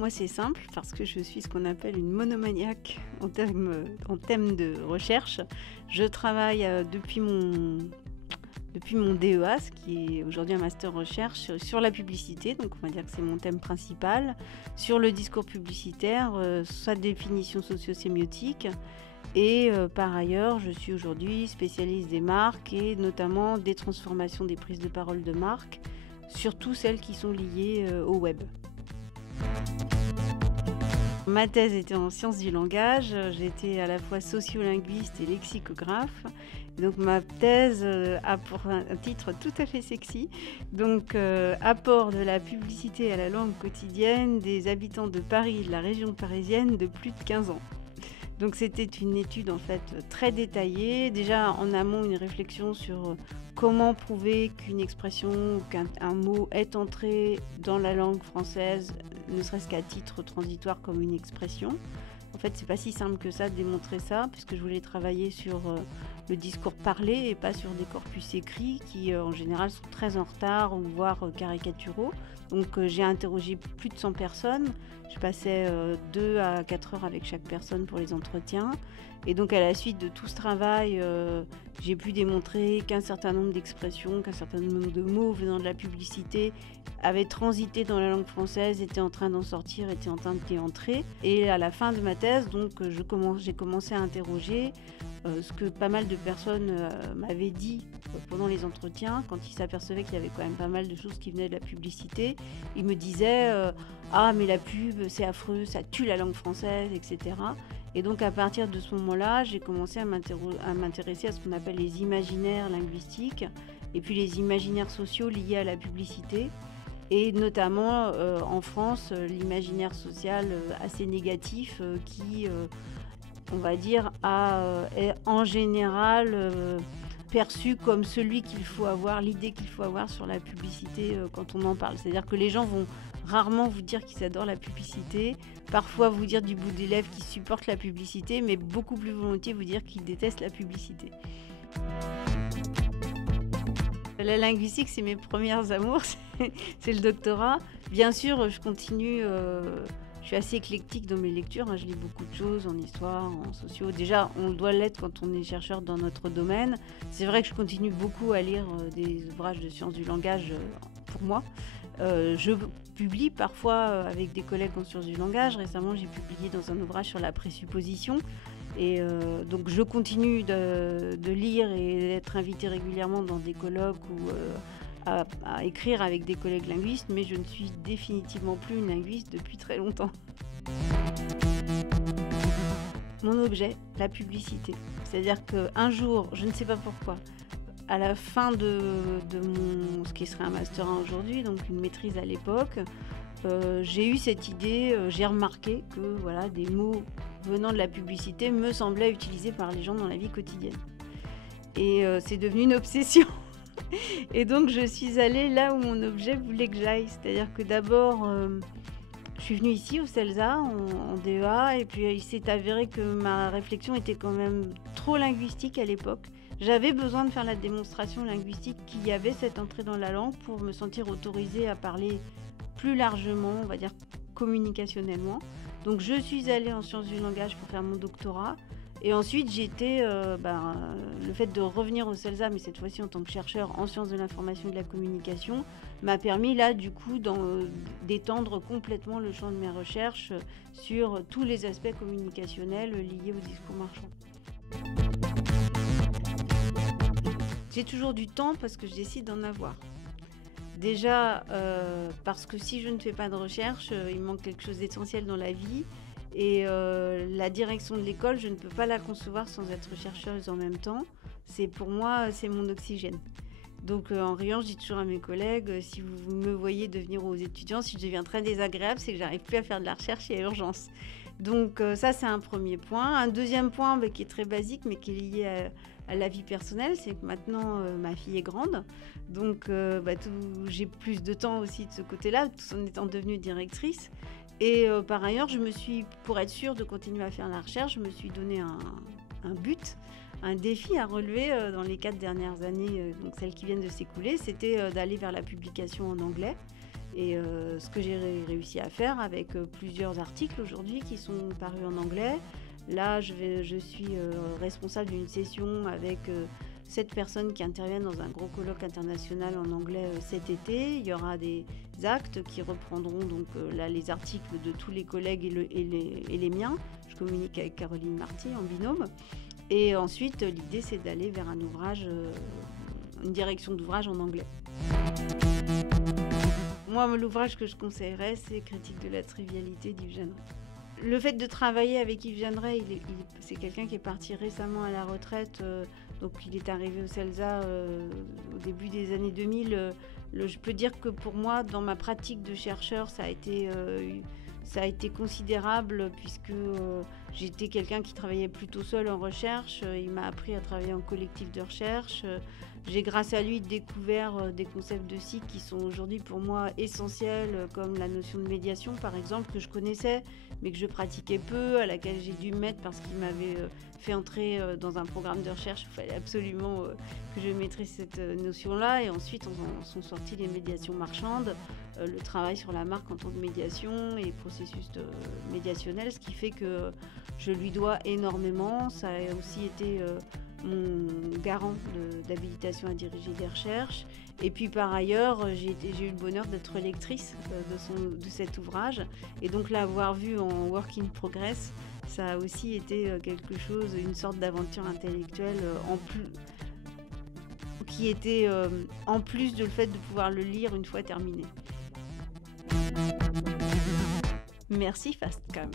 moi c'est simple parce que je suis ce qu'on appelle une monomaniaque en thème de recherche. Je travaille depuis mon DEA, ce qui est aujourd'hui un master recherche, sur la publicité, donc on va dire que c'est mon thème principal, sur le discours publicitaire, sa définition socio-sémiotique. Et par ailleurs, je suis aujourd'hui spécialiste des marques et notamment des transformations des prises de parole de marques, surtout celles qui sont liées au web. Ma thèse était en sciences du langage, j'étais à la fois sociolinguiste et lexicographe. Donc ma thèse a pour un titre tout à fait sexy, donc apport de la publicité à la langue quotidienne des habitants de Paris et de la région parisienne de plus de 15 ans. Donc c'était une étude en fait très détaillée, déjà en amont une réflexion sur comment prouver qu'une expression ou qu'un mot est entré dans la langue française, ne serait-ce qu'à titre transitoire comme une expression. En fait, c'est pas si simple que ça de démontrer ça, puisque je voulais travailler sur le discours parlé et pas sur des corpus écrits qui en général sont très en retard ou voire caricaturaux. Donc j'ai interrogé plus de 100 personnes. Je passais 2 à 4 heures avec chaque personne pour les entretiens. Et donc à la suite de tout ce travail, j'ai pu démontrer qu'un certain nombre d'expressions, qu'un certain nombre de mots venant de la publicité avaient transité dans la langue française, étaient en train d'en sortir, étaient en train d'y entrer. Et à la fin de ma thèse, donc, j'ai commencé à interroger ce que pas mal de personnes m'avaient dit pendant les entretiens, quand ils s'apercevaient qu'il y avait quand même pas mal de choses qui venaient de la publicité. Ils me disaient « Ah, mais la pub, c'est affreux, ça tue la langue française, etc. » Et donc à partir de ce moment-là, j'ai commencé à m'intéresser à ce qu'on appelle les imaginaires linguistiques et puis les imaginaires sociaux liés à la publicité. Et notamment en France, l'imaginaire social assez négatif qui, on va dire, est en général perçu comme celui qu'il faut avoir, l'idée qu'il faut avoir sur la publicité quand on en parle. C'est-à-dire que les gens vont rarement vous dire qu'ils adorent la publicité, parfois vous dire du bout des lèvres qu'ils supportent la publicité, mais beaucoup plus volontiers vous dire qu'ils détestent la publicité. La linguistique, c'est mes premières amours, c'est le doctorat. Bien sûr, je continue, je suis assez éclectique dans mes lectures, je lis beaucoup de choses en histoire, en sociaux. Déjà, on doit l'être quand on est chercheur dans notre domaine. C'est vrai que je continue beaucoup à lire des ouvrages de sciences du langage pour moi. Je publie parfois avec des collègues en sciences du langage. Récemment, j'ai publié dans un ouvrage sur la présupposition. Et donc je continue de lire et d'être invitée régulièrement dans des colloques ou à écrire avec des collègues linguistes, mais je ne suis définitivement plus une linguiste depuis très longtemps. Mon objet, la publicité. C'est-à-dire qu'un jour, je ne sais pas pourquoi, à la fin de ce qui serait un Master 1 aujourd'hui, donc une maîtrise à l'époque, j'ai eu cette idée, j'ai remarqué que voilà, des mots venant de la publicité me semblaient utilisés par les gens dans la vie quotidienne. Et c'est devenu une obsession. Et donc je suis allée là où mon objet voulait que j'aille. C'est-à-dire que d'abord, je suis venue ici au CELSA en DEA et puis il s'est avéré que ma réflexion était quand même trop linguistique à l'époque. J'avais besoin de faire la démonstration linguistique qu'il y avait cette entrée dans la langue pour me sentir autorisée à parler plus largement, on va dire communicationnellement. Donc je suis allée en sciences du langage pour faire mon doctorat. Et ensuite, le fait de revenir au CELSA, mais cette fois-ci en tant que chercheur en sciences de l'information et de la communication, m'a permis là, du coup, d'étendre complètement le champ de mes recherches sur tous les aspects communicationnels liés au discours marchand. J'ai toujours du temps parce que je décide d'en avoir. Déjà, parce que si je ne fais pas de recherche, il me manque quelque chose d'essentiel dans la vie. Et la direction de l'école, je ne peux pas la concevoir sans être chercheuse en même temps. Pour moi, c'est mon oxygène. Donc en riant, je dis toujours à mes collègues, si vous me voyez devenir aux étudiants, si je deviens très désagréable, c'est que j'arrive plus à faire de la recherche, il y a urgence. Donc ça, c'est un premier point. Un deuxième point qui est très basique, mais qui est lié à la vie personnelle, c'est que maintenant, ma fille est grande. Donc j'ai plus de temps aussi de ce côté-là, tout en étant devenue directrice. Et par ailleurs, pour être sûre de continuer à faire la recherche, je me suis donné un but, un défi à relever dans les 4 dernières années, donc celles qui viennent de s'écouler, c'était d'aller vers la publication en anglais. Et ce que j'ai réussi à faire avec plusieurs articles aujourd'hui qui sont parus en anglais. Là, je suis responsable d'une session avec 7 personnes qui interviennent dans un gros colloque international en anglais cet été. Il y aura des actes qui reprendront donc là les articles de tous les collègues et les miens. Je communique avec Caroline Marty en binôme. Et ensuite, l'idée, c'est d'aller vers un ouvrage, une direction d'ouvrage en anglais. Moi, l'ouvrage que je conseillerais, c'est Critique de la trivialité d'Yves Jeanneret. Le fait de travailler avec Yves Jeanneret, c'est quelqu'un qui est parti récemment à la retraite, donc il est arrivé au CELSA au début des années 2000. Je peux dire que pour moi, dans ma pratique de chercheur, ça a été considérable puisque j'étais quelqu'un qui travaillait plutôt seul en recherche. Il m'a appris à travailler en collectif de recherche. J'ai grâce à lui découvert des concepts de cycle qui sont aujourd'hui pour moi essentiels, comme la notion de médiation par exemple, que je connaissais mais que je pratiquais peu, à laquelle j'ai dû me mettre parce qu'il m'avait fait entrer dans un programme de recherche. Il fallait absolument que je maîtrise cette notion-là. Et ensuite sont sorties les médiations marchandes, le travail sur la marque en tant que médiation et processus médiationnel, ce qui fait que je lui dois énormément. Ça a aussi été mon garant d'habilitation à diriger des recherches. Et puis par ailleurs, j'ai eu le bonheur d'être lectrice de cet ouvrage. Et donc l'avoir vu en work in progress, ça a aussi été quelque chose, une sorte d'aventure intellectuelle qui était en plus de le fait de pouvoir le lire une fois terminé. Merci Fastcam.